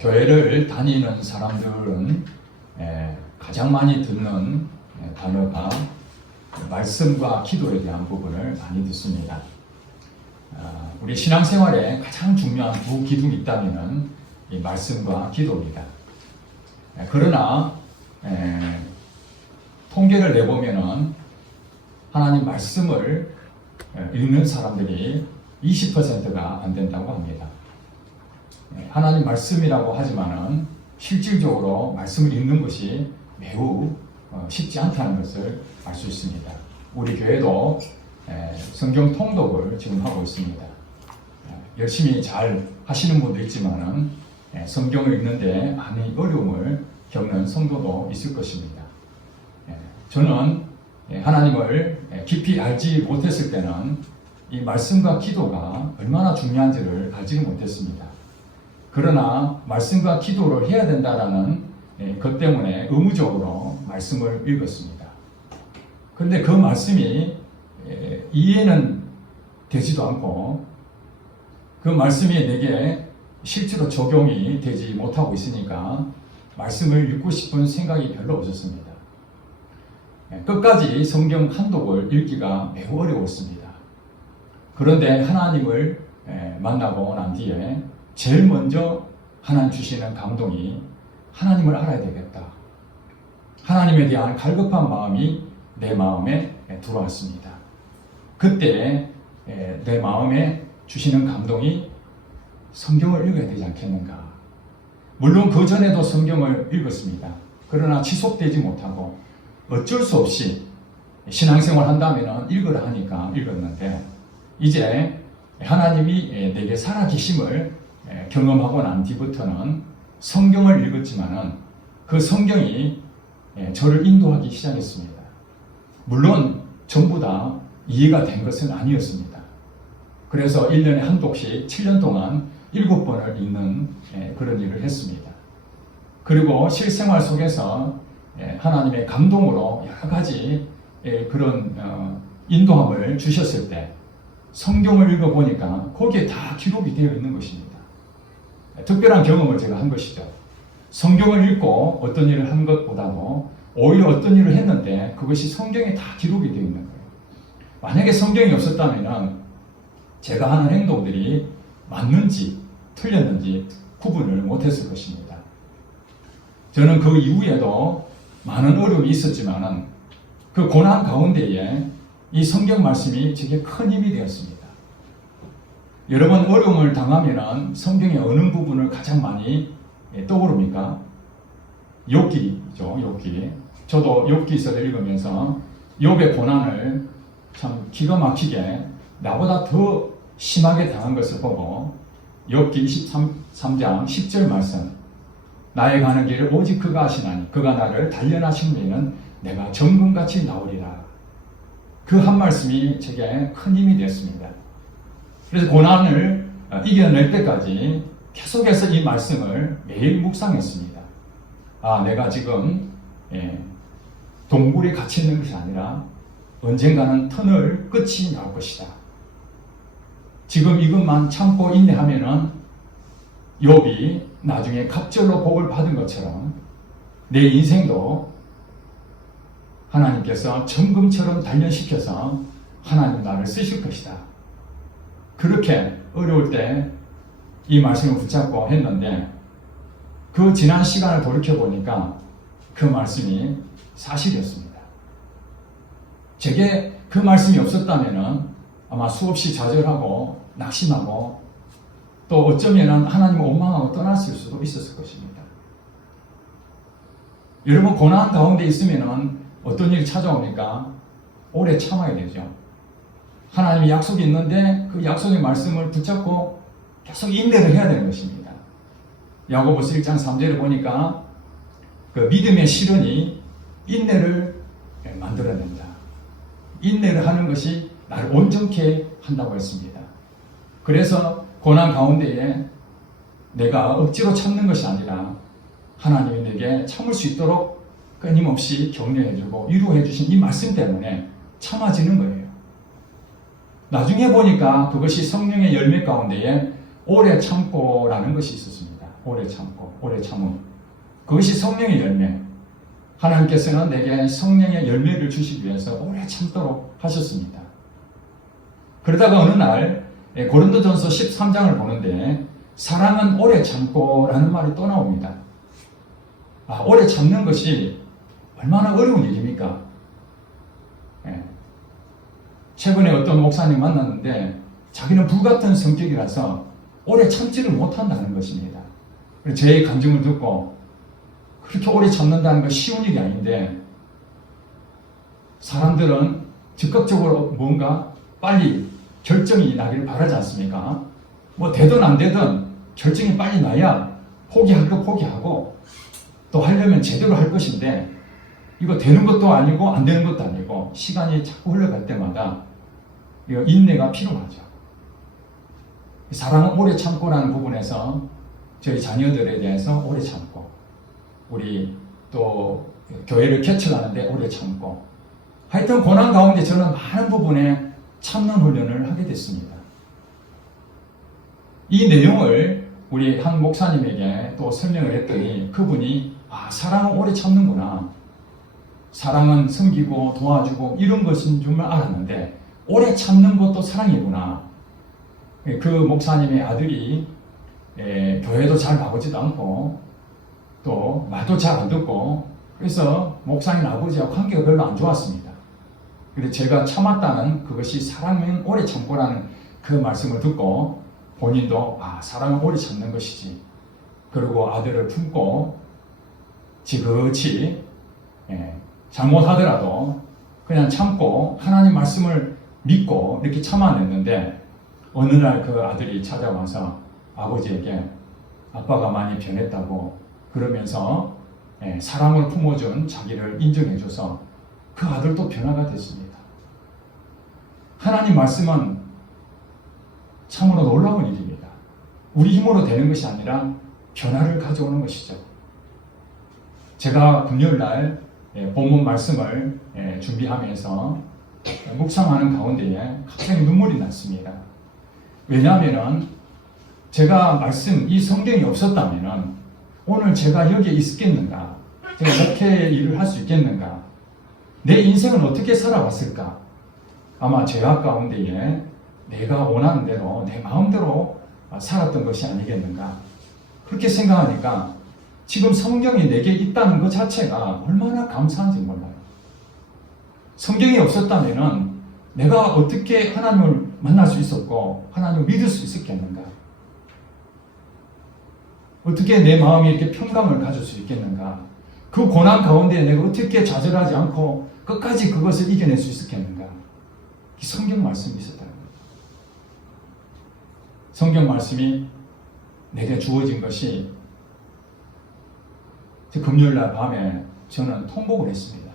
교회를 다니는 사람들은 가장 많이 듣는 단어가 말씀과 기도에 대한 부분을 많이 듣습니다. 우리 신앙생활에 가장 중요한 두 기둥이 있다면 이 말씀과 기도입니다. 그러나 통계를 내보면은 하나님 말씀을 읽는 사람들이 20%가 안 된다고 합니다. 하나님 말씀이라고 하지만은 실질적으로 말씀을 읽는 것이 매우 쉽지 않다는 것을 알 수 있습니다. 우리 교회도 성경 통독을 지금 하고 있습니다. 열심히 잘 하시는 분도 있지만은 성경을 읽는데 많이 어려움을 겪는 성도도 있을 것입니다. 저는 하나님을 깊이 알지 못했을 때는 이 말씀과 기도가 얼마나 중요한지를 알지를 못했습니다. 그러나 말씀과 기도를 해야 된다라는 것 때문에 의무적으로 말씀을 읽었습니다. 그런데 그 말씀이 이해는 되지도 않고 그 말씀이 내게 실제로 적용이 되지 못하고 있으니까 말씀을 읽고 싶은 생각이 별로 없었습니다. 끝까지 성경 한독을 읽기가 매우 어려웠습니다. 그런데 하나님을 만나고 난 뒤에 제일 먼저 하나님 주시는 감동이 하나님을 알아야 되겠다. 하나님에 대한 갈급한 마음이 내 마음에 들어왔습니다. 그때 내 마음에 주시는 감동이 성경을 읽어야 되지 않겠는가. 물론 그 전에도 성경을 읽었습니다. 그러나 지속되지 못하고 어쩔 수 없이 신앙생활 한다면 읽으라 하니까 읽었는데 이제 하나님이 내게 살아계심을 경험하고 난 뒤부터는 성경을 읽었지만은 그 성경이 저를 인도하기 시작했습니다. 물론 전부 다 이해가 된 것은 아니었습니다. 그래서 1년에 한 독씩 7년 동안 7번을 읽는 그런 일을 했습니다. 그리고 실생활 속에서 하나님의 감동으로 여러 가지 그런 인도함을 주셨을 때 성경을 읽어보니까 거기에 다 기록이 되어 있는 것입니다. 특별한 경험을 제가 한 것이죠. 성경을 읽고 어떤 일을 한 것보다도 오히려 어떤 일을 했는데 그것이 성경에 다 기록이 되어 있는 거예요. 만약에 성경이 없었다면 제가 하는 행동들이 맞는지 틀렸는지 구분을 못했을 것입니다. 저는 그 이후에도 많은 어려움이 있었지만 그 고난 가운데에 이 성경 말씀이 제게 큰 힘이 되었습니다. 여러분 어려움을 당하면 성경의 어느 부분을 가장 많이 떠오릅니까? 욥기죠. 욥기. 저도 욥기서를 읽으면서 욥의 고난을 참 기가 막히게 나보다 더 심하게 당한 것을 보고 욥기 23장 10절 말씀 나의 가는 길을 오직 그가 아시나니 그가 나를 단련하시면 내가 정금같이 나오리라. 그 한 말씀이 제게 큰 힘이 되었습니다. 그래서 고난을 이겨낼 때까지 계속해서 이 말씀을 매일 묵상했습니다. 내가 지금 동굴에 갇혀 있는 것이 아니라 언젠가는 터널 끝이 나올 것이다. 지금 이것만 참고 인내하면은 욥이 나중에 갑절로 복을 받은 것처럼 내 인생도 하나님께서 정금처럼 단련시켜서 하나님 나를 쓰실 것이다. 그렇게 어려울 때 이 말씀을 붙잡고 했는데 그 지난 시간을 돌이켜보니까 그 말씀이 사실이었습니다. 제게 그 말씀이 없었다면 아마 수없이 좌절하고 낙심하고 또 어쩌면 하나님을 원망하고 떠났을 수도 있었을 것입니다. 여러분 고난 가운데 있으면 어떤 일이 찾아오니까 오래 참아야 되죠. 하나님의 약속이 있는데 그 약속의 말씀을 붙잡고 계속 인내를 해야 되는 것입니다. 야고보서 1장 3절을 보니까 그 믿음의 실현이 인내를 만들어낸다. 인내를 하는 것이 나를 온전케 한다고 했습니다. 그래서 고난 가운데에 내가 억지로 참는 것이 아니라 하나님이 내게 참을 수 있도록 끊임없이 격려해주고 위로해주신 이 말씀 때문에 참아지는 거예요. 나중에 보니까 그것이 성령의 열매 가운데에 오래 참고라는 것이 있었습니다. 오래 참고, 오래 참음. 그것이 성령의 열매. 하나님께서는 내게 성령의 열매를 주시기 위해서 오래 참도록 하셨습니다. 그러다가 어느 날 고린도전서 13장을 보는데 사랑은 오래 참고 라는 말이 또 나옵니다. 오래 참는 것이 얼마나 어려운 일입니까? 최근에 어떤 목사님 만났는데 자기는 불같은 성격이라서 오래 참지를 못한다는 것입니다. 제 감정을 듣고 그렇게 오래 참는다는 건 쉬운 일이 아닌데 사람들은 즉각적으로 뭔가 빨리 결정이 나기를 바라지 않습니까? 뭐 되든 안 되든 결정이 빨리 나야 포기할 거 포기하고 또 하려면 제대로 할 것인데 이거 되는 것도 아니고 안 되는 것도 아니고 시간이 자꾸 흘러갈 때마다 인내가 필요하죠. 사랑은 오래 참고라는 부분에서 저희 자녀들에 대해서 오래 참고 우리 또 교회를 개척하는데 오래 참고 하여튼 고난 가운데 저는 많은 부분에 참는 훈련을 하게 됐습니다. 이 내용을 우리 한 목사님에게 또 설명을 했더니 그분이 사랑은 오래 참는구나. 사랑은 섬기고 도와주고 이런 것인 줄만 알았는데 오래 참는 것도 사랑이구나. 그 목사님의 아들이 교회도 잘 나오지도 않고 또 말도 잘 안 듣고 그래서 목사님 아버지와 관계가 별로 안 좋았습니다. 그래서 제가 참았다는 그것이 사랑은 오래 참고라는 그 말씀을 듣고 본인도 사랑은 오래 참는 것이지. 그리고 아들을 품고 지그치 잘못하더라도 그냥 참고 하나님 말씀을 믿고 이렇게 참아냈는데 어느 날 그 아들이 찾아와서 아버지에게 아빠가 많이 변했다고 그러면서 사랑을 품어준 자기를 인정해줘서 그 아들도 변화가 됐습니다. 하나님 말씀은 참으로 놀라운 일입니다. 우리 힘으로 되는 것이 아니라 변화를 가져오는 것이죠. 제가 금요일날 본문 말씀을 준비하면서 묵상하는 가운데에 갑자기 눈물이 났습니다. 왜냐하면 제가 이 성경이 없었다면 오늘 제가 여기에 있겠는가? 제가 목회 일을 할 수 있겠는가? 내 인생은 어떻게 살아왔을까? 아마 죄악 가운데에 내가 원하는 대로 내 마음대로 살았던 것이 아니겠는가? 그렇게 생각하니까 지금 성경이 내게 있다는 것 자체가 얼마나 감사한지 몰라요. 성경이 없었다면 내가 어떻게 하나님을 만날 수 있었고 하나님을 믿을 수 있었겠는가? 어떻게 내 마음이 이렇게 평강을 가질 수 있겠는가? 그 고난 가운데 내가 어떻게 좌절하지 않고 끝까지 그것을 이겨낼 수 있었겠는가? 이 성경 말씀이 있었다는 거예요. 성경 말씀이 내게 주어진 것이 금요일날 밤에 저는 통곡을 했습니다.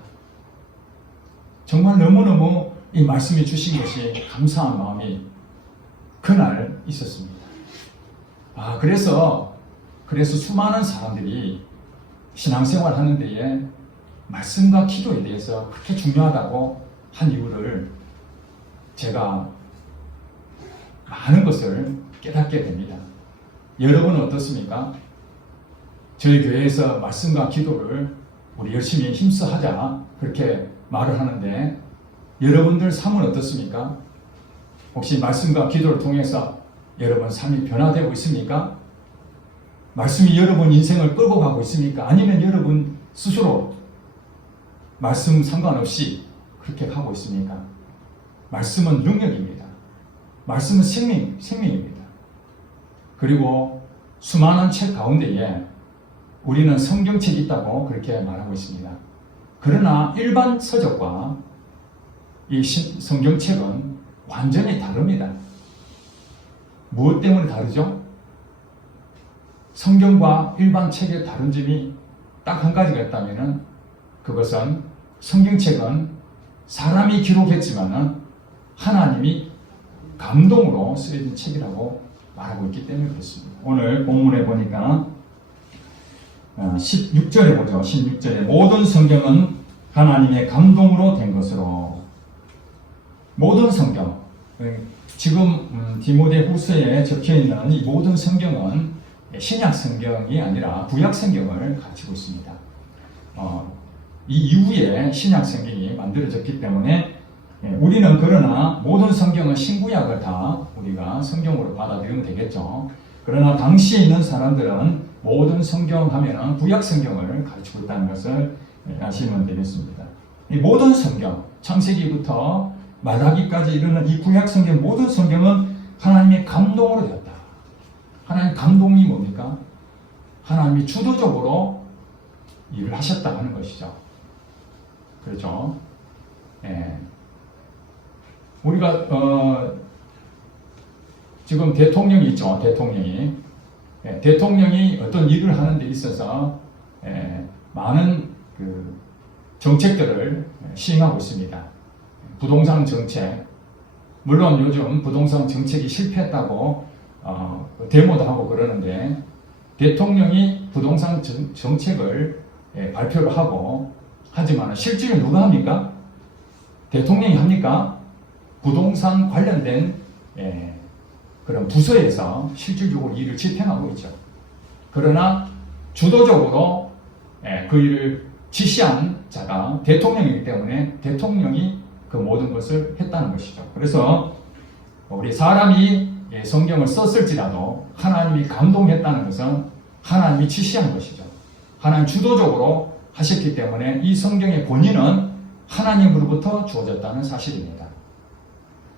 정말 너무너무 이 말씀이 주신 것이 감사한 마음이 그날 있었습니다. 그래서 수많은 사람들이 신앙생활 하는 데에 말씀과 기도에 대해서 그렇게 중요하다고 한 이유를 제가 많은 것을 깨닫게 됩니다. 여러분은 어떻습니까? 저희 교회에서 말씀과 기도를 우리 열심히 힘써 하자 그렇게 말을 하는데 여러분들 삶은 어떻습니까? 혹시 말씀과 기도를 통해서 여러분 삶이 변화되고 있습니까? 말씀이 여러분 인생을 끌고 가고 있습니까? 아니면 여러분 스스로 말씀 상관없이 그렇게 가고 있습니까? 말씀은 능력입니다. 말씀은 생명입니다. 그리고 수많은 책 가운데에 우리는 성경책이 있다고 그렇게 말하고 있습니다. 그러나 일반 서적과 이 성경책은 완전히 다릅니다. 무엇 때문에 다르죠? 성경과 일반 책의 다른 점이 딱 한 가지가 있다면 그것은 성경책은 사람이 기록했지만 하나님이 감동으로 쓰여진 책이라고 말하고 있기 때문에 그렇습니다. 오늘 본문에 보니까 16절에 보죠. 16절에 모든 성경은 하나님의 감동으로 된 것으로. 모든 성경, 지금 디모데 후서에 적혀있는 이 모든 성경은 신약 성경이 아니라 구약 성경을 가르치고 있습니다. 이 이후에 신약 성경이 만들어졌기 때문에 우리는 그러나 모든 성경은 신구약을 다 우리가 성경으로 받아들이면 되겠죠. 그러나 당시에 있는 사람들은 모든 성경 하면은 구약 성경을 가르치고 있다는 것을 아시면 되겠습니다. 이 모든 성경, 창세기부터 말라기까지 이르는 이 구약 성경 모든 성경은 하나님의 감동으로 되었다. 하나님 감동이 뭡니까? 하나님이 주도적으로 일을 하셨다 하는 것이죠. 그렇죠? 예. 우리가 지금 대통령이 있죠. 대통령이 대통령이 어떤 일을 하는 데 있어서 많은 그 정책들을 시행하고 있습니다. 부동산 정책, 물론 요즘 부동산 정책이 실패했다고 데모도 하고 그러는데 대통령이 부동산 정책을 발표를 하고 하지만 실질을 누가 합니까? 대통령이 합니까? 부동산 관련된 그런 부서에서 실질적으로 일을 집행하고 있죠. 그러나 주도적으로 그 일을 지시한 자가 대통령이기 때문에 대통령이 그 모든 것을 했다는 것이죠. 그래서 우리 사람이 성경을 썼을지라도 하나님이 감동했다는 것은 하나님이 지시한 것이죠. 하나님 주도적으로 하셨기 때문에 이 성경의 본인은 하나님으로부터 주어졌다는 사실입니다.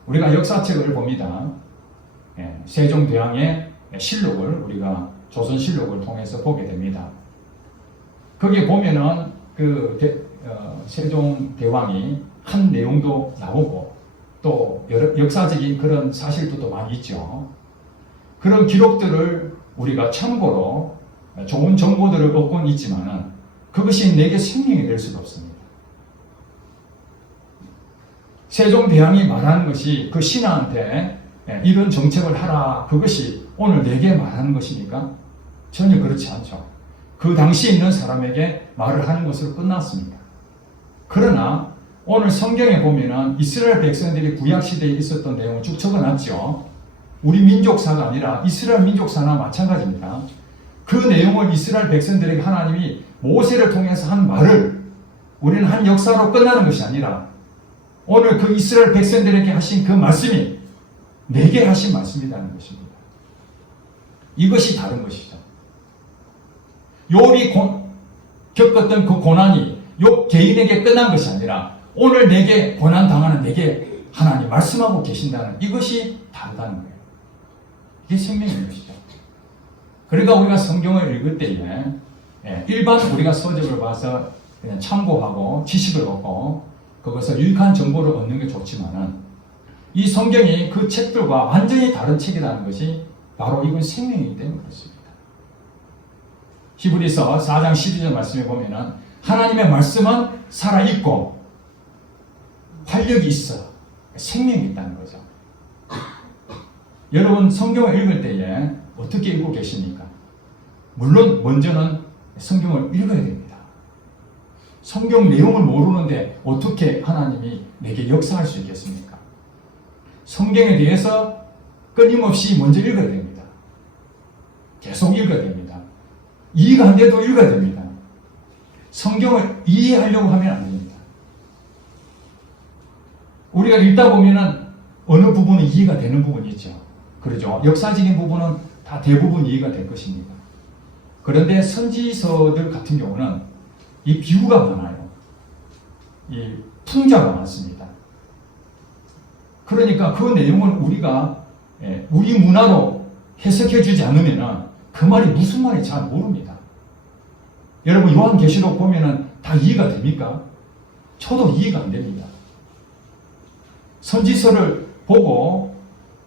우리가 역사책을 봅니다. 세종대왕의 실록을 우리가 조선실록을 통해서 보게 됩니다. 거기에 보면은 세종대왕이 한 내용도 나오고 또 역사적인 그런 사실도 많이 있죠. 그런 기록들을 우리가 참고로 좋은 정보들을 얻고는 있지만은 그것이 내게 생명이 될 수가 없습니다. 세종대왕이 말하는 것이 그 신하한테 이런 정책을 하라, 그것이 오늘 내게 말하는 것입니까? 전혀 그렇지 않죠. 그 당시에 있는 사람에게 말을 하는 것으로 끝났습니다. 그러나 오늘 성경에 보면은 이스라엘 백성들이 구약시대에 있었던 내용을 쭉 적어놨죠. 우리 민족사가 아니라 이스라엘 민족사나 마찬가지입니다. 그 내용을 이스라엘 백성들에게 하나님이 모세를 통해서 한 말을 우리는 한 역사로 끝나는 것이 아니라 오늘 그 이스라엘 백성들에게 하신 그 말씀이 내게 하신 말씀이라는 것입니다. 이것이 다른 것이죠. 욥이 겪었던 그 고난이 욥 개인에게 끝난 것이 아니라 오늘 내게 고난 당하는 내게 하나님 말씀하고 계신다는 이것이 다르다는 거예요. 이게 생명인 것이죠. 그러니까 우리가 성경을 읽을 때에 일반 우리가 서적을 봐서 그냥 참고하고 지식을 얻고 그것을 유익한 정보를 얻는 게 좋지만은 이 성경이 그 책들과 완전히 다른 책이라는 것이 바로 이건 생명이기 때문에 그렇습니다. 히브리서 4장 12절 말씀에 보면은 하나님의 말씀은 살아있고 활력이 있어 생명이 있다는 거죠. 여러분 성경을 읽을 때에 어떻게 읽고 계십니까? 물론 먼저는 성경을 읽어야 됩니다. 성경 내용을 모르는데 어떻게 하나님이 내게 역사할 수 있겠습니까? 성경에 대해서 끊임없이 먼저 읽어야 됩니다. 계속 읽어야 됩니다. 이해가 안 돼도 읽어야 됩니다. 성경을 이해하려고 하면 안 됩니다. 우리가 읽다 보면은 어느 부분은 이해가 되는 부분이 있죠. 그렇죠. 역사적인 부분은 다 대부분 이해가 될 것입니다. 그런데 선지서들 같은 경우는 이 비유가 많아요. 이 풍자가 많습니다. 그러니까 그 내용을 우리가 우리 문화로 해석해 주지 않으면 그 말이 무슨 말인지 잘 모릅니다. 여러분 요한계시록 보면은 다 이해가 됩니까? 저도 이해가 안 됩니다. 선지서를 보고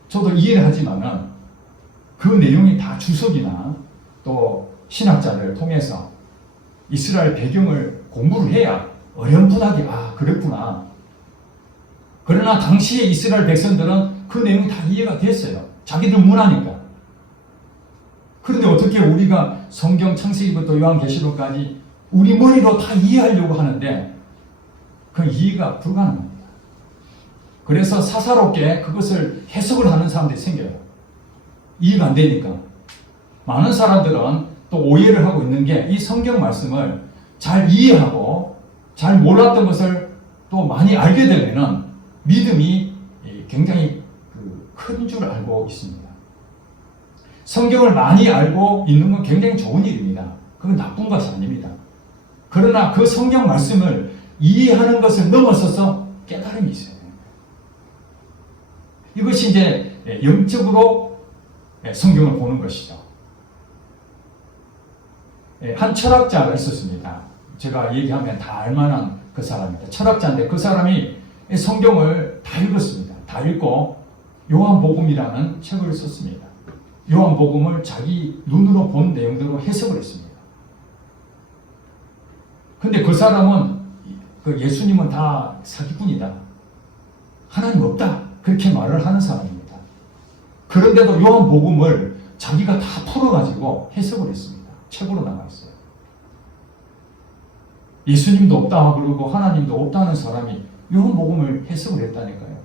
저도 이해를 하지만은 그 내용이 다 주석이나 또 신학자를 통해서 이스라엘 배경을 공부를 해야 어렴풋하게 그랬구나. 그러나 당시에 이스라엘 백성들은 그 내용이 다 이해가 됐어요. 자기들 문화니까. 그런데 어떻게 우리가 성경 창세기부터 요한계시록까지 우리 머리로 다 이해하려고 하는데 그 이해가 불가능합니다. 그래서 사사롭게 그것을 해석을 하는 사람들이 생겨요. 이해가 안 되니까. 많은 사람들은 또 오해를 하고 있는 게 이 성경 말씀을 잘 이해하고 잘 몰랐던 것을 또 많이 알게 되면은 믿음이 굉장히 큰 줄 알고 있습니다. 성경을 많이 알고 있는 건 굉장히 좋은 일입니다. 그건 나쁜 것이 아닙니다. 그러나 그 성경 말씀을 이해하는 것을 넘어서서 깨달음이 있어요. 이것이 이제 영적으로 성경을 보는 것이죠. 한 철학자가 있었습니다. 제가 얘기하면 다 알만한 그 사람입니다. 철학자인데 그 사람이 성경을 다 읽었습니다. 다 읽고 요한복음이라는 책을 썼습니다. 요한복음을 자기 눈으로 본 내용대로 해석을 했습니다. 근데 그 사람은 그 예수님은 다 사기꾼이다. 하나님 없다. 그렇게 말을 하는 사람입니다. 그런데도 요한복음을 자기가 다 풀어가지고 해석을 했습니다. 책으로 나와 있어요. 예수님도 없다 그러고 하나님도 없다는 사람이 요한복음을 해석을 했다니까요.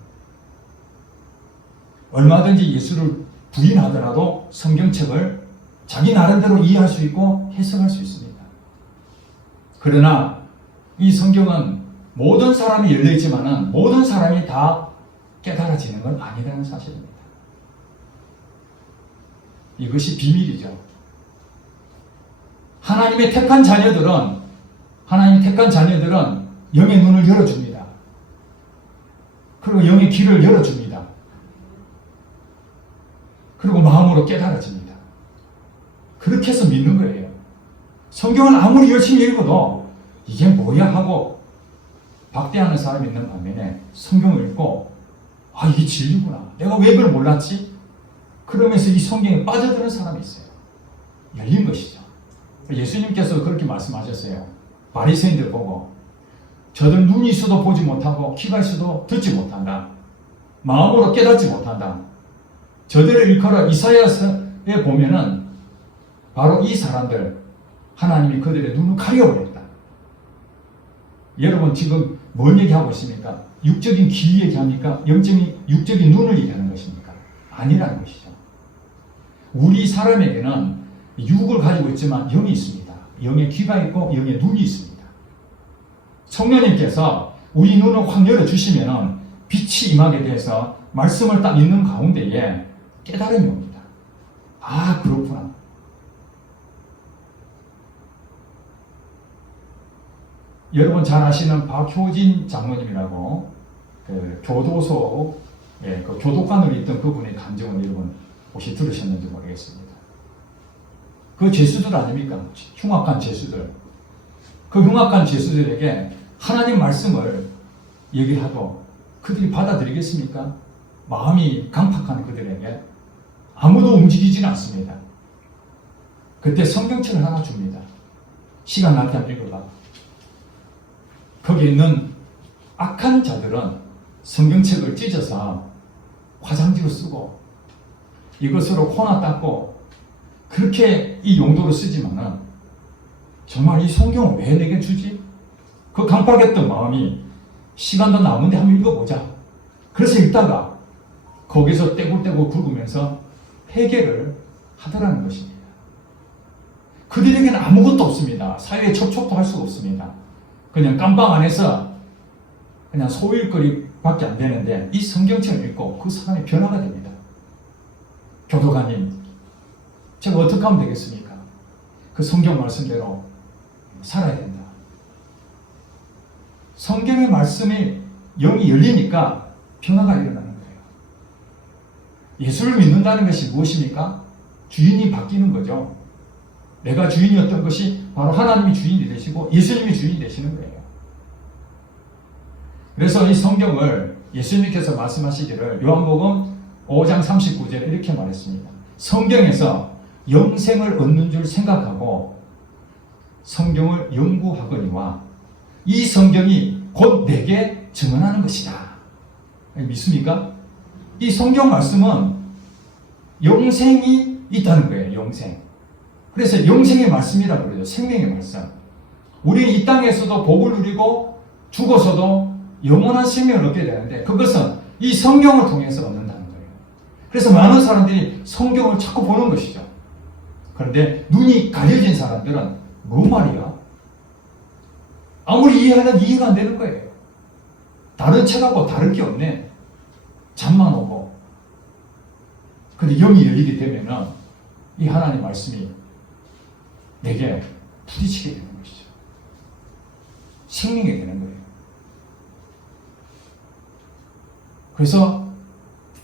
얼마든지 예수를 부인하더라도 성경책을 자기 나름대로 이해할 수 있고 해석할 수 있습니다. 그러나 이 성경은 모든 사람이 열려있지만은 모든 사람이 다 깨달아지는 건 아니라는 사실입니다. 이것이 비밀이죠. 하나님의 택한 자녀들은 영의 눈을 열어줍니다. 그리고 영의 귀를 열어줍니다. 그리고 마음으로 깨달아집니다. 그렇게 해서 믿는 거예요. 성경을 아무리 열심히 읽어도 이게 뭐야 하고 박대하는 사람이 있는 반면에 성경을 읽고 아 이게 진리구나. 내가 왜 그걸 몰랐지? 그러면서 이 성경에 빠져드는 사람이 있어요. 열린 것이죠. 예수님께서 그렇게 말씀하셨어요. 바리새인들 보고 저들 눈이 있어도 보지 못하고 귀가 있어도 듣지 못한다. 마음으로 깨닫지 못한다. 저들을 일컬어 이사야서에 보면은 바로 이 사람들 하나님이 그들의 눈을 가려버렸다. 여러분 지금 뭔 얘기하고 있습니까? 육적인 귀 얘기합니까? 육적인 눈을 얘기하는 것입니까? 아니라는 것이죠. 우리 사람에게는 육을 가지고 있지만 영이 있습니다. 영의 귀가 있고 영의 눈이 있습니다. 성령님께서 우리 눈을 확 열어주시면 빛이 임하게 돼서 말씀을 딱 읽는 가운데에 깨달음이 옵니다. 아 그렇구나. 여러분 잘 아시는 박효진 장로님이라고 그 교도소 그 교도관으로 있던 그분의 감정을 여러분 혹시 들으셨는지 모르겠습니다. 그 죄수들 아닙니까? 흉악한 죄수들. 그 흉악한 죄수들에게 하나님 말씀을 얘기하도 그들이 받아들이겠습니까? 마음이 강팍한 그들에게 아무도 움직이지는 않습니다. 그때 성경책을 하나 줍니다. 시간 날 때 한번 읽어봐. 거기에 있는 악한 자들은 성경책을 찢어서 화장지로 쓰고 이것으로 코나 닦고 그렇게 이 용도로 쓰지만은 정말 이 성경을 왜 내게 주지? 그 강팍했던 마음이 시간도 남은데 한번 읽어보자. 그래서 읽다가 거기서 떼굴떼굴 굵으면서 회개를 하더라는 것입니다. 그들에게는 아무것도 없습니다. 사회에 접촉도 할 수가 없습니다. 그냥 깜방 안에서 그냥 소일거리밖에 안 되는데 이 성경책을 읽고 그 사람이 변화가 됩니다. 교도관님, 제가 어떻게 하면 되겠습니까? 그 성경 말씀대로 살아야 된다. 성경의 말씀이 영이 열리니까 변화가 일어나는 거예요. 예수를 믿는다는 것이 무엇입니까? 주인이 바뀌는 거죠. 내가 주인이었던 것이 바로 하나님이 주인이 되시고 예수님이 주인이 되시는 거예요. 그래서 이 성경을 예수님께서 말씀하시기를 요한복음 5장 39절에 이렇게 말했습니다. 성경에서 영생을 얻는 줄 생각하고 성경을 연구하거니와 이 성경이 곧 내게 증언하는 것이다. 믿습니까? 이 성경 말씀은 영생이 있다는 거예요. 영생. 그래서 영생의 말씀이라고 그러죠. 생명의 말씀. 우리는 이 땅에서도 복을 누리고 죽어서도 영원한 생명을 얻게 되는데 그것은 이 성경을 통해서 얻는다는 거예요. 그래서 많은 사람들이 성경을 자꾸 보는 것이죠. 그런데 눈이 가려진 사람들은 뭔 말이야? 아무리 이해하려도 이해가 안 되는 거예요. 다른 책하고 다른 게 없네. 잠만 오고. 근데 영이 열리게 되면은 이 하나님 말씀이 내게 부딪히게 되는 것이죠. 생명이 되는 거예요. 그래서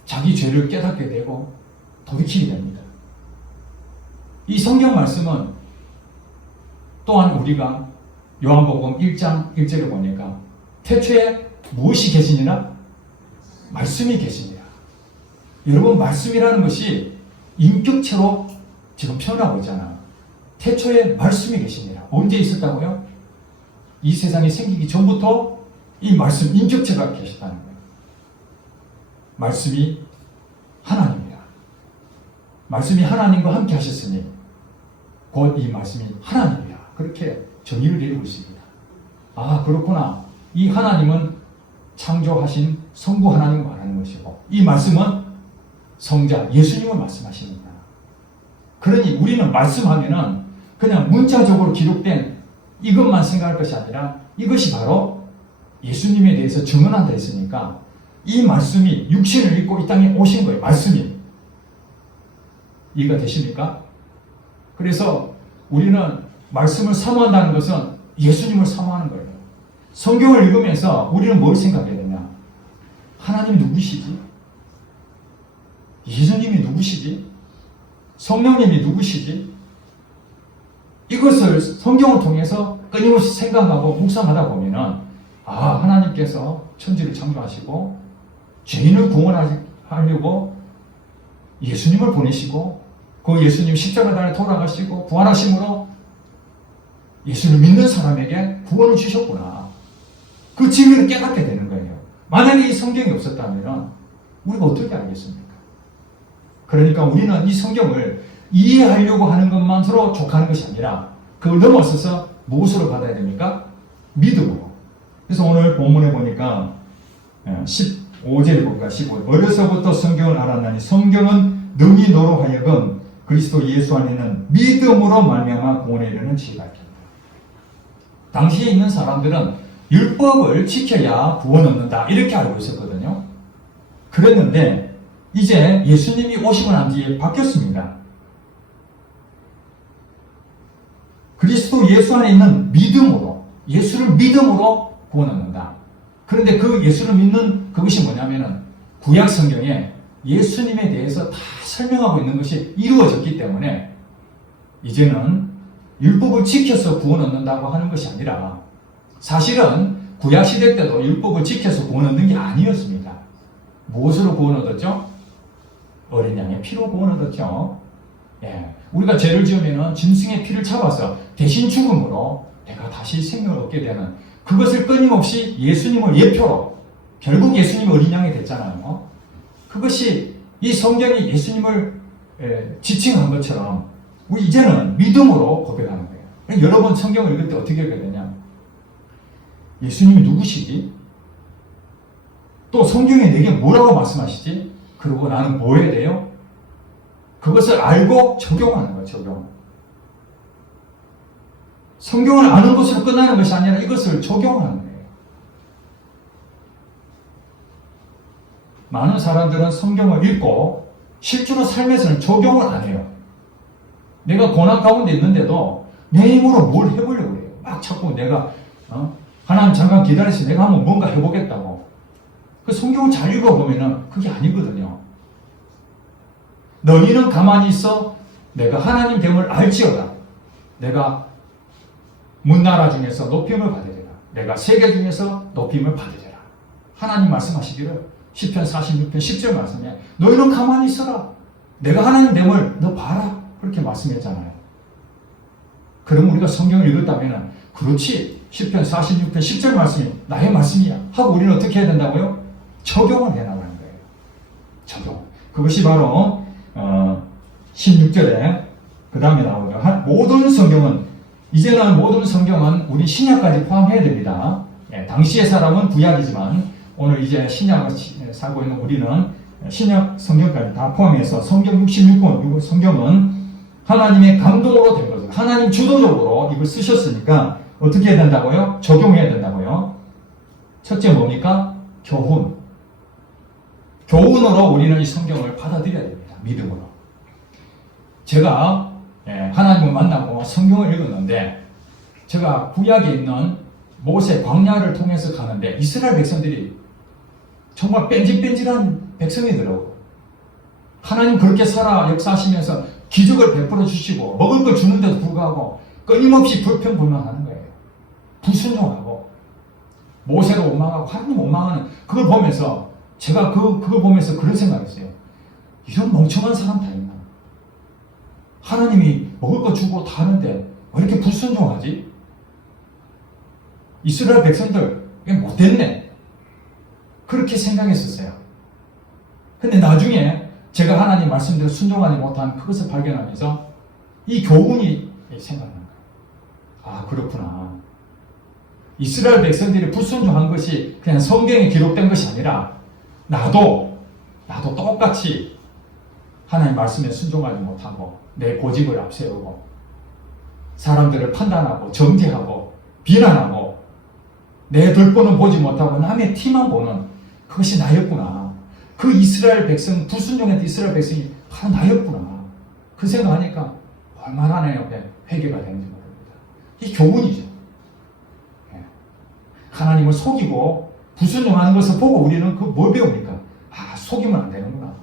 자기 죄를 깨닫게 되고 돌이키게 됩니다. 이 성경 말씀은 또한 우리가 요한복음 1장 1절을 보니까 태초에 무엇이 계시니라? 말씀이 계시니라. 여러분, 말씀이라는 것이 인격체로 지금 표현하고 있잖아. 태초에 말씀이 계시니라. 언제 있었다고요? 이 세상이 생기기 전부터 이 말씀, 인격체가 계셨다는 거예요. 말씀이 하나님이라. 말씀이 하나님과 함께 하셨으니 곧 이 말씀이 하나님이라. 그렇게 정의를 내리고 있습니다. 아, 그렇구나. 이 하나님은 창조하신 성부 하나님을 말하는 것이고, 이 말씀은 성자 예수님을 말씀하십니다. 그러니 우리는 말씀하면은 그냥 문자적으로 기록된 이것만 생각할 것이 아니라 이것이 바로 예수님에 대해서 증언한다 했으니까 이 말씀이 육신을 입고 이 땅에 오신 거예요. 말씀이. 이해가 되십니까? 그래서 우리는 말씀을 사모한다는 것은 예수님을 사모하는 거예요. 성경을 읽으면서 우리는 뭘 생각해야 되냐? 하나님이 누구시지? 예수님이 누구시지? 성령님이 누구시지? 이것을 성경을 통해서 끊임없이 생각하고 묵상하다 보면은 아, 하나님께서 천지를 창조하시고 죄인을 구원하려고 예수님을 보내시고 그 예수님 십자가단에 돌아가시고 부활하심으로 예수를 믿는 사람에게 구원을 주셨구나. 그 진리를 깨닫게 되는 거예요. 만약에 이 성경이 없었다면 우리가 어떻게 알겠습니까? 그러니까 우리는 이 성경을 이해하려고 하는 것만으로 족하는 것이 아니라 그걸 넘어서서 무엇으로 받아야 됩니까? 믿음으로. 그래서 오늘 본문에 보니까 15절 볼까? 15절. 어려서부터 성경을 알았나니 성경은 능히 너로 하여금 그리스도 예수 안에는 믿음으로 말미암아 구원에 이르는 지혜가 있다. 당시에 있는 사람들은 율법을 지켜야 구원 얻는다 이렇게 알고 있었거든요. 그랬는데 이제 예수님이 오시고 난 뒤에 바뀌었습니다. 그리스도 예수 안에 있는 믿음으로, 예수를 믿음으로 구원 얻는다. 그런데 그 예수를 믿는 그것이 뭐냐면은 구약 성경에 예수님에 대해서 다 설명하고 있는 것이 이루어졌기 때문에 이제는 율법을 지켜서 구원 얻는다고 하는 것이 아니라 사실은 구약 시대 때도 율법을 지켜서 구원 얻는 게 아니었습니다. 무엇으로 구원 얻었죠? 어린 양의 피로 구원 얻었죠. 예, 우리가 죄를 지으면은 짐승의 피를 잡아서 대신 죽음으로 내가 다시 생명을 얻게 되는 그것을 끊임없이 예수님을 예표로 결국 예수님이 어린 양이 됐잖아요. 그것이 이 성경이 예수님을 지칭한 것처럼 우리 이제는 믿음으로 고백하는 거예요. 여러분 성경을 읽을 때 어떻게 읽어야 되냐? 예수님이 누구시지? 또 성경에 내게 뭐라고 말씀하시지? 그리고 나는 뭐 해야 돼요? 그것을 알고 적용하는 거예요. 적용. 성경을 아는 것으로 끝나는 것이 아니라 이것을 적용하는 거예요. 많은 사람들은 성경을 읽고 실제로 삶에서는 적용을 안 해요. 내가 고난 가운데 있는데도 내 힘으로 뭘 해보려고 해요. 막 자꾸 내가 하나님 잠깐 기다려서 내가 한번 뭔가 해보겠다고. 그 성경을 잘 읽어보면은 그게 아니거든요. 너희는 가만히 있어 내가 하나님 됨을 알지어다. 내가 문나라 중에서 높임을 받으리라. 내가 세계 중에서 높임을 받으리라. 하나님 말씀하시기를 시편 46편 10절 말씀에 너희는 가만히 있어라. 내가 하나님 됨을 너 봐라. 그렇게 말씀했잖아요. 그럼 우리가 성경을 읽었다면 그렇지. 시편 46편 10절 말씀이 나의 말씀이야. 하고 우리는 어떻게 해야 된다고요? 적용을 해나가는 거예요. 적용. 그것이 바로 16절에 그 다음에 나오죠. 모든 성경은 이제는 모든 성경은 우리 신약까지 포함해야 됩니다. 예, 당시의 사람은 구약이지만 오늘 이제 신약을 살고 있는 우리는 신약 성경까지 다 포함해서 성경 66권, 성경은 하나님의 감동으로 된 거죠. 하나님 주도적으로 이걸 쓰셨으니까 어떻게 해야 된다고요? 적용해야 된다고요. 첫째 뭡니까? 교훈. 교훈으로 우리는 이 성경을 받아들여야 됩니다. 믿음으로. 제가 하나님을 만나고 성경을 읽었는데 제가 구약에 있는 모세 광야를 통해서 가는데 이스라엘 백성들이 정말 뺀질뺀질한 백성이더라고요. 하나님 그렇게 살아 역사하시면서 기적을 베풀어 주시고 먹을 걸 주는데도 불구하고 끊임없이 불평불만하는 거예요. 불순종하고 모세를 원망하고 하나님 원망하는 그걸 보면서 제가 그걸 보면서 그런 생각했어요. 이런 멍청한 사람 다 있나? 하나님이 먹을 거 주고 다 하는데 왜 이렇게 불순종하지? 이스라엘 백성들 못됐네. 그렇게 생각했었어요. 근데 나중에 제가 하나님 말씀대로 순종하지 못한 그것을 발견하면서 이 교훈이 생각난 거예요. 아, 그렇구나. 이스라엘 백성들이 불순종한 것이 그냥 성경에 기록된 것이 아니라 나도 똑같이 하나님 말씀에 순종하지 못하고 내 고집을 앞세우고 사람들을 판단하고 정죄하고 비난하고 내 돌보는 보지 못하고 남의 티만 보는 그것이 나였구나. 그 이스라엘 백성, 불순종했던 이스라엘 백성이 바로 나였구나. 그 생각하니까 얼마나 내 옆에 회개가 되는지 모릅니다. 이 교훈이죠. 하나님을 속이고 불순종하는 것을 보고 우리는 뭘 배웁니까? 아, 속이면 안 되는구나.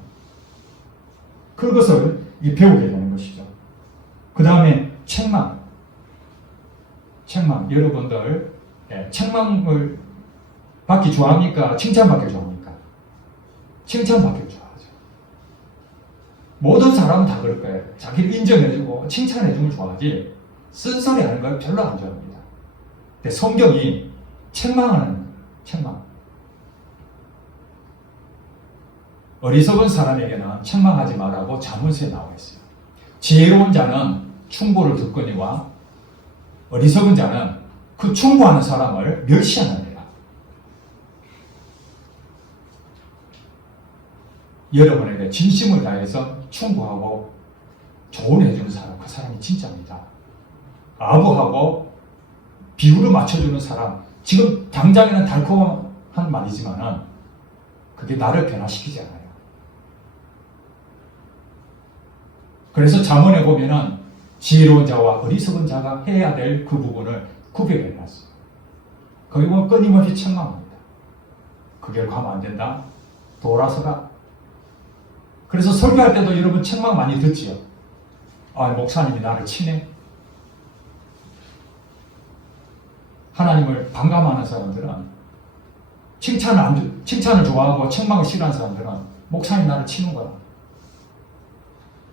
그것을 배우게 되는 것이죠. 그 다음에 책망. 여러분들 책망을 받기 좋아합니까? 칭찬받기 좋아합니까? 칭찬받기 좋아하죠. 모든 사람은 다 그럴 거예요. 자기를 인정해주고 칭찬해주는 걸 좋아하지 쓴소리 하는 걸 별로 안 좋아합니다. 근데 성경이 책망. 어리석은 사람에게는 책망하지 말라고 잠언서에 나와 있어요. 지혜로운 자는 충고를 듣거니와 어리석은 자는 그 충고하는 사람을 멸시하느니라. 여러분에게 진심을 다해서 충고하고 조언해주는 사람, 그 사람이 진짜입니다. 아부하고 비율을 맞춰주는 사람, 지금 당장에는 달콤한 말이지만은 그게 나를 변화시키지 않아요. 그래서 잠언에 보면은 지혜로운 자와 어리석은 자가 해야 될 그 부분을 구별해 놨어요. 거기 보면 끊임없이 책망합니다. 그 길 가면 안 된다. 돌아서라. 그래서 설교할 때도 여러분 책망 많이 듣지요. 아, 목사님이 나를 치네. 하나님을 반감하는 사람들은 칭찬을 좋아하고 책망을 싫어하는 사람들은 목사님 나를 치는 거야.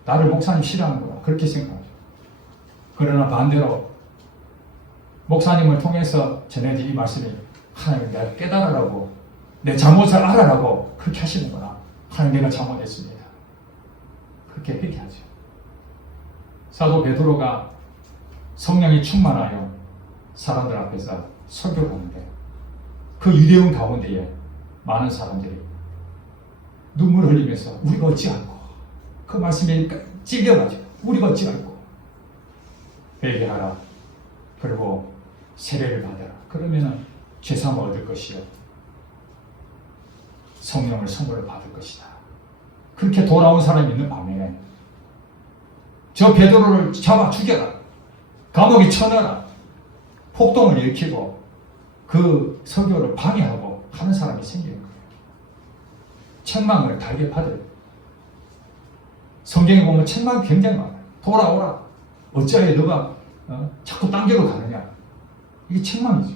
나를 목사님 싫어하는 거야. 그렇게 생각하죠. 그러나 반대로 목사님을 통해서 전해진 이 말씀이 하나님 내가 깨달으라고 내 잘못을 알아라고 그렇게 하시는구나. 하나님 내가 잘못했습니다. 그렇게 회개하죠. 사도 베드로가 성령이 충만하여 사람들 앞에서 설교를 하는데 그 유대인 가운데에 많은 사람들이 눈물을 흘리면서 우리가 어찌할꼬 그 말씀에 찔려가지고 우리가 어찌할꼬 회개하라. 그리고 세례를 받아라. 그러면은 죄사함을 얻을 것이요 성령을 선물을 받을 것이다. 그렇게 돌아온 사람이 있는 밤에 저 베드로를 잡아 죽여라. 감옥에 쳐넣어라. 폭동을 일으키고 그 설교를 방해하고 하는 사람이 생기는 거예요. 책망을 달게 받을. 성경에 보면 책망이 굉장히 많아요. 돌아오라. 어찌하여 너가 자꾸 딴 길로 가느냐. 이게 책망이죠.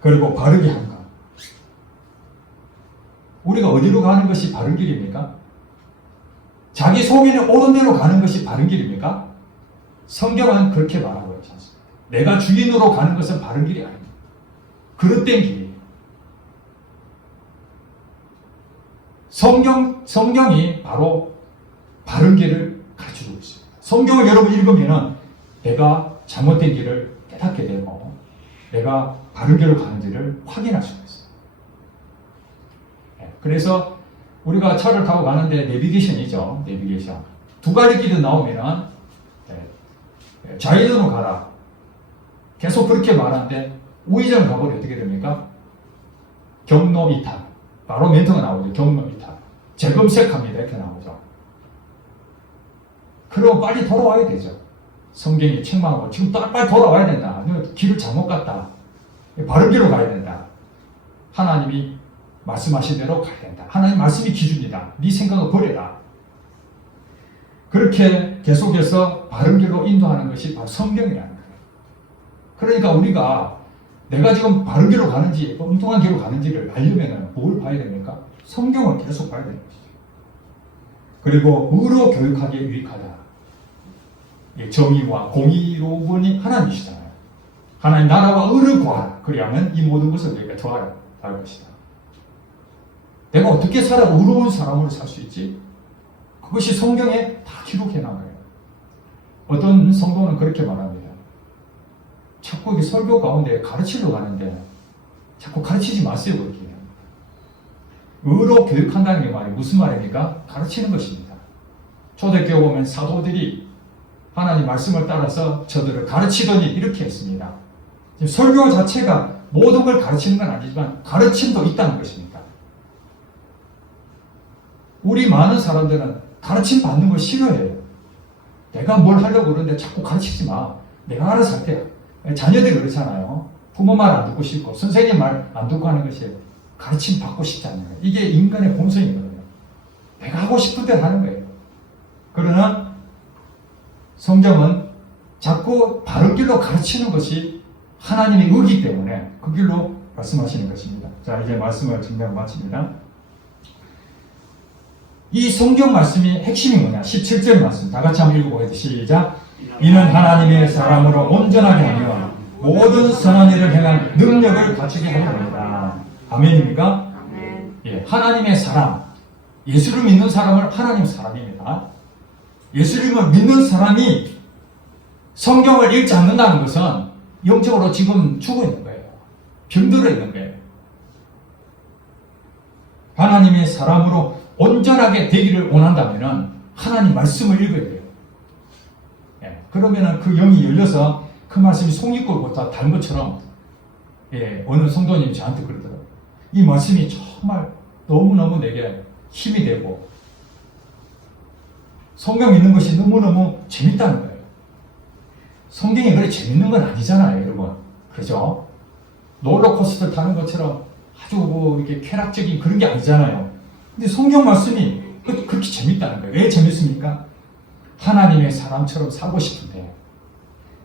그리고 바르게 한가. 우리가 어디로 가는 것이 바른 길입니까? 자기 속에는 옳은 대로 가는 것이 바른 길입니까? 성경은 그렇게 말하고 있지 않습니다. 내가 주인으로 가는 것은 바른 길이 아닙니다. 그릇된 길이에요. 성경이 바로 바른 길을 가르쳐주고 있습니다. 성경을 여러분 읽으면 내가 잘못된 길을 깨닫게 되고 내가 바른 길로 가는지를 확인할 수가 있어요. 그래서 우리가 차를 타고 가는데 내비게이션이죠. 내비게이션. 두 가지 길이 나오면은 좌회전으로 가라. 계속 그렇게 말하는데 우회전 가버리면 어떻게 됩니까? 경로 이탈. 바로 멘트가 나오죠. 경로 이탈. 재검색합니다. 이렇게 나오죠. 그럼 빨리 돌아와야 되죠. 성경이 책망하고 지금 빨리 돌아와야 된다. 길을 잘못 갔다. 바른 길로 가야 된다. 하나님이 말씀하신 대로 가야 된다. 하나님 말씀이 기준이다. 네 생각을 버려라. 그렇게 계속해서 바른 길로 인도하는 것이 바로 성경이라는 거예요. 그러니까 우리가 내가 지금 바른 길로 가는지 엉뚱한 길로 가는지를 알려면 뭘 봐야 됩니까? 성경을 계속 봐야 되는 것이죠. 그리고 의로 교육하기에 유익하다. 정의와 공의로운이 하나님이시잖아요. 하나님 나라와 의를 구하라. 그리하면 이 모든 것을 우리가 더하라 할 것이다. 내가 어떻게 살아 의로운 사람으로 살 수 있지? 그것이 성경에 다 기록해 나가요. 어떤 성도는 그렇게 말합니다. 자꾸 이게 설교 가운데 가르치러 가는데 자꾸 가르치지 마세요. 그렇게. 의로 교육한다는 게 무슨 말입니까? 가르치는 것입니다. 초대교회 보면 사도들이 하나님 말씀을 따라서 저들을 가르치더니 이렇게 했습니다. 지금 설교 자체가 모든 걸 가르치는 건 아니지만 가르침도 있다는 것입니다. 우리 많은 사람들은 가르침 받는 걸 싫어해요. 내가 뭘 하려고 그러는데 자꾸 가르치지 마. 내가 알아서 할게. 자녀들이 그렇잖아요. 부모 말 안 듣고 싶고 선생님 말 안 듣고 하는 것이 가르침 받고 싶지 않은 거예요. 이게 인간의 본성이거든요. 내가 하고 싶은 대로 하는 거예요. 그러나 성경은 자꾸 바른 길로 가르치는 것이 하나님의 의기 때문에 그 길로 말씀하시는 것입니다. 자, 이제 말씀을 정리하고 마칩니다. 이 성경 말씀이 핵심이 뭐냐? 17절 말씀 다 같이 한번 읽어보겠습니다. 시작. 이는 하나님의 사람으로 온전하게 하며 모든 선한 일을 행한 능력을 갖추게 하려 합니다. 아멘입니까? 아멘. 예, 하나님의 사람, 예수를 믿는 사람을 하나님 사람입니다. 예수님을 믿는 사람이 성경을 읽지 않는다는 것은 영적으로 지금 죽어 있는 거예요. 병들어 있는 거예요. 하나님의 사람으로 온전하게 되기를 원한다면 하나님 말씀을 읽어야 돼요. 예, 그러면 그 영이 열려서 그 말씀이 송이골보다 단 것처럼 어느 성도님이 저한테 그러더라고요. 이 말씀이 정말 너무너무 내게 힘이 되고 성경 읽는 것이 너무너무 재밌다는 거예요. 성경이 그래 재밌는 건 아니잖아요, 여러분. 그죠? 롤러코스터 타는 것처럼 아주 이렇게 쾌락적인 그런 게 아니잖아요. 근데 성경 말씀이 그렇게 재밌다는 거예요. 왜 재밌습니까? 하나님의 사람처럼 살고 싶은데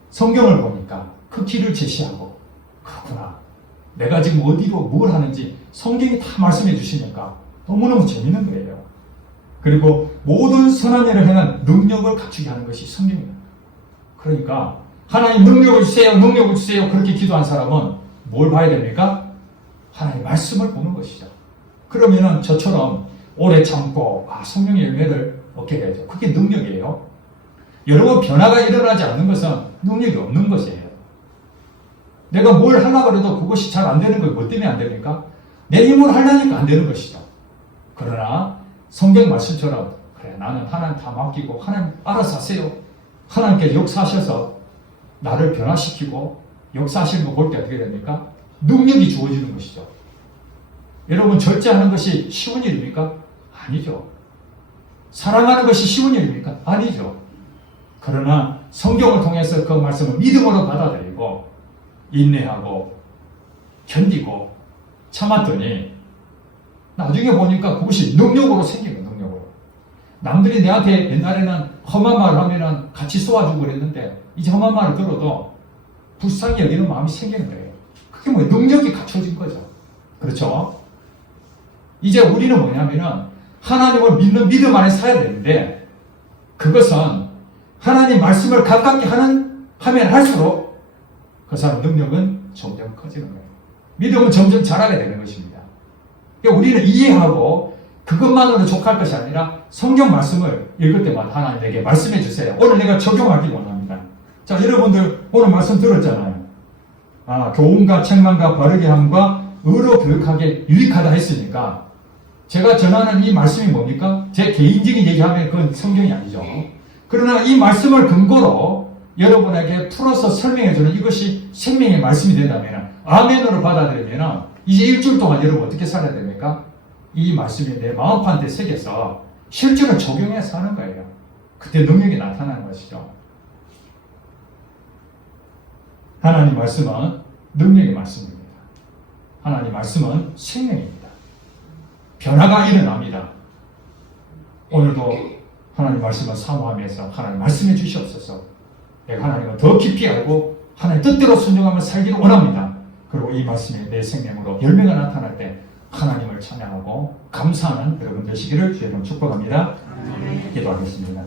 성경을 보니까 그 길을 제시하고 그렇구나. 내가 지금 어디로 뭘 하는지 성경이 다 말씀해 주시니까 너무너무 재밌는 거예요. 그리고 모든 선한 일을 행한 능력을 갖추게 하는 것이 성경입니다. 그러니까 하나님 능력을 주세요, 능력을 주세요 그렇게 기도한 사람은 뭘 봐야 됩니까? 하나님 말씀을 보는 것이죠. 그러면은 저처럼 오래 참고 성령의 열매를 얻게 되죠. 그게 능력이에요. 여러분 변화가 일어나지 않는 것은 능력이 없는 것이에요. 내가 뭘 하려고 해도 그것이 잘 안 되는 거 뭐 때문에 안 됩니까? 내 힘으로 하려니까 안 되는 것이죠. 그러나 성경 말씀처럼 그래 나는 하나님 다 맡기고 하나님 알아서 하세요. 하나님께서 역사하셔서 나를 변화시키고 역사하시는 거 볼 때 어떻게 됩니까? 능력이 주어지는 것이죠. 여러분 절제하는 것이 쉬운 일입니까? 아니죠. 사랑하는 것이 쉬운 일입니까? 아니죠. 그러나 성경을 통해서 그 말씀을 믿음으로 받아들이고 인내하고 견디고 참았더니 나중에 보니까 그것이 능력으로 생기는 능력으로. 남들이 내한테 옛날에는 험한 말을 하면은 같이 쏘아주고 그랬는데 이제 험한 말을 들어도 불쌍히 여기는 마음이 생기는 거예요. 그게 뭐 능력이 갖춰진 거죠. 그렇죠? 이제 우리는 뭐냐면은 하나님을 믿는 믿음 안에 살아야 되는데 그것은 하나님 말씀을 가깝게 하면 할수록 그 사람 능력은 점점 커지는 거예요. 믿음은 점점 자라게 되는 것입니다. 그러니까 우리는 이해하고 그것만으로 족할 것이 아니라 성경 말씀을 읽을 때마다 하나님 내게 말씀해 주세요. 오늘 내가 적용하기 원합니다. 자, 여러분들 오늘 말씀 들었잖아요. 교훈과 책망과 바르게 함과 의로 교육하게 유익하다 했으니까 제가 전하는 이 말씀이 뭡니까? 제 개인적인 얘기하면 그건 성경이 아니죠. 그러나 이 말씀을 근거로 여러분에게 풀어서 설명해주는 이것이 생명의 말씀이 된다면 아멘으로 받아들이면 이제 일주일 동안 여러분 어떻게 살아야 됩니까? 이 말씀이 내 마음판에 새겨서 실제로 적용해서 하는 거예요. 그때 능력이 나타나는 것이죠. 하나님 말씀은 능력의 말씀입니다. 하나님 말씀은 생명입니다. 변화가 일어납니다. 오늘도 하나님 말씀을 사모하면서 하나님 말씀해 주시옵소서. 내가 하나님을 더 깊이 알고 하나님 뜻대로 순종하며 살기를 원합니다. 그리고 이 말씀이 내 생명으로 열매가 나타날 때 하나님을 찬양하고 감사하는 여러분 되시기를 주의 이름 축복합니다. 기도하겠습니다.